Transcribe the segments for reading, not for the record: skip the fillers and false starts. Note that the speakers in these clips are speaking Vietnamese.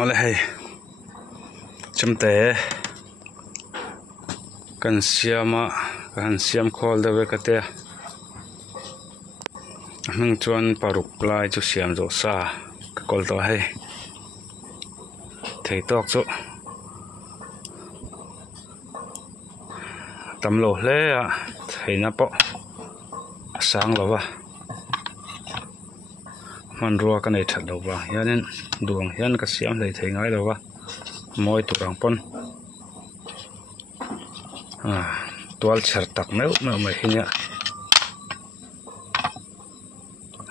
ole hei chemte kan siam khol da we kate hming chuan paruk lai chu siam zo sa ka kol to hei thei tok chu tam lo hle a thei na po sang lo wa man ruwa ka nei that lo wa hianin duang hian ka siam hlei thei ngai lo wa moi turang pon TUALCHHER tak meu mai hinya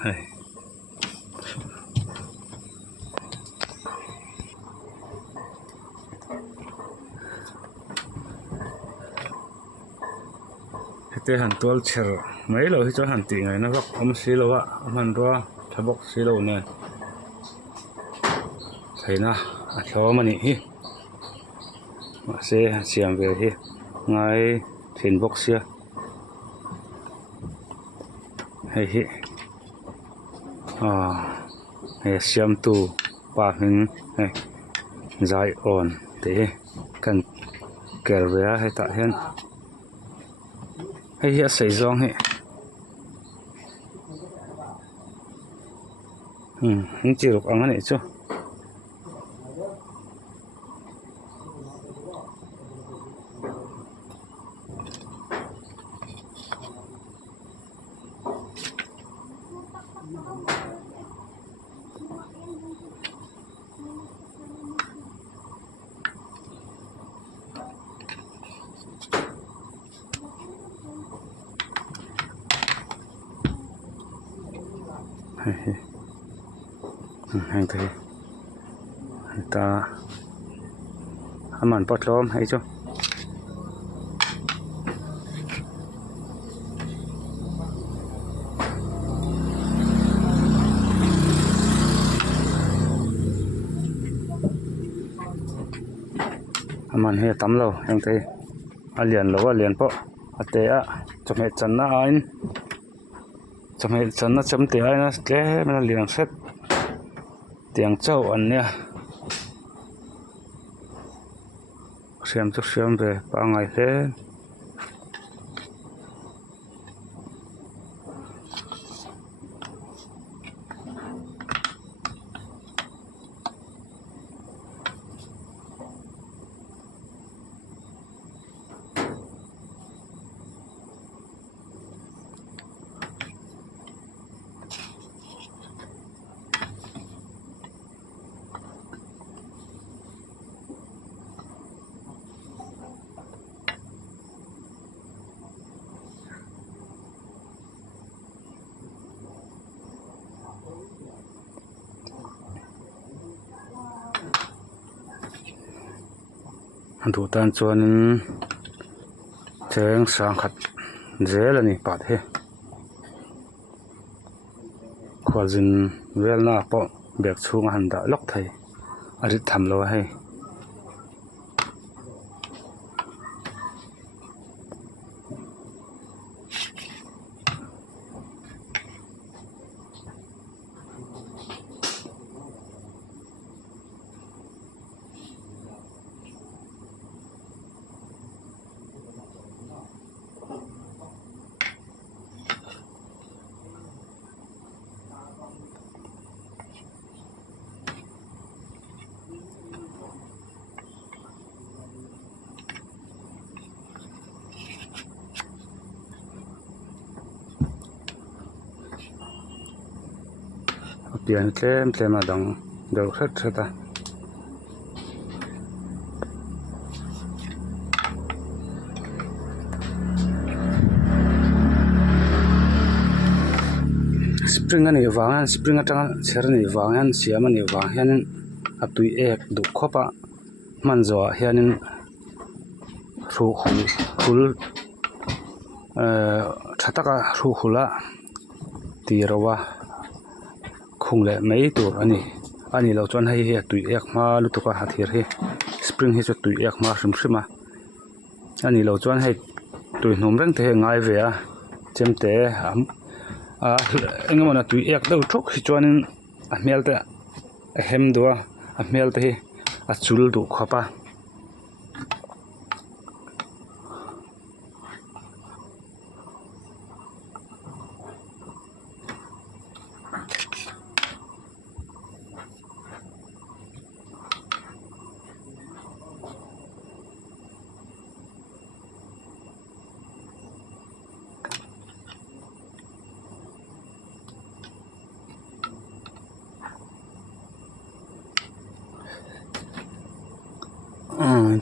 hei hete han TUALCHHER mai lo hi chu han ti ngai na vak om si lo wa man ruwa thabok si lo ne theina a thlawm ani hi ma se siam ve hi ngai thin box sia hei hi hei siam tu pa hming hei zai on te kan ker ve a hei ta hian hei hi a sei zawng hi hing chi ruk ang ani chu hang thế ta aman pot lom hay chứ aman he tam lo hang thế alien lo alien po ate a chome chan na ain chome chan na chemte ai na tle mena liang set tiếng châu anh nha xem chút xem về 3 ngày thế thủ tan chuan cheng sang khat zel ani pat he khwalzin velna po bek chhunga han da lok thei arit tham lo hei apiang tlem a dang deuh hret a spring ani wangan spring atanga cher ani wangan siam ani wang hianin a tui ek du khopa manzo hianin ru khul thataka ru khula tirawa khungle mei tur ani lo chuan hei hi tui ek ma lutuka hathir hi spring hi chu tui ek ma hrim ani lo chuan hei tui hnum reng te ngai ve a chemte engmona tui ek deuh thuk hi chuanin a hmel te a hem dua a hmel te hi a chul du khapa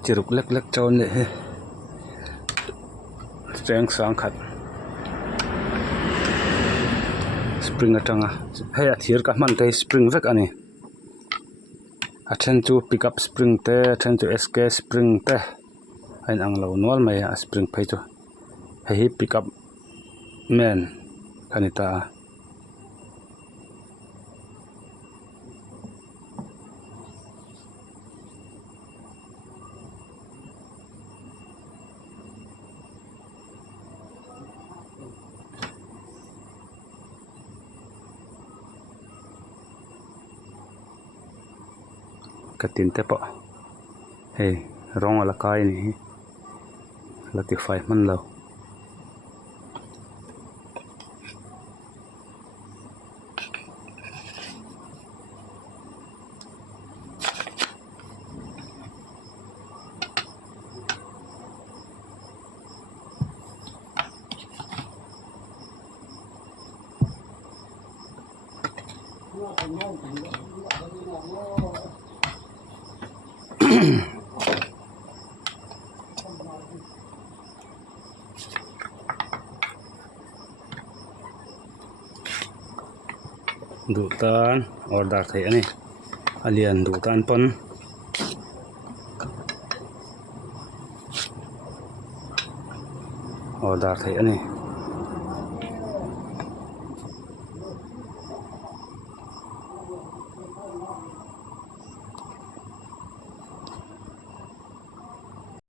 chiruk lek lek chon le he streng sang khat spring atanga he a thir ka man te spring vek ani a then chu pick up spring te a then chu sk spring te ain ang lo nual mai a spring phei chu hei pick up man kanita katin te pawh hei rawng ala kai ni latify man lo dâwn order thei ani alian dâwn pon order thei ani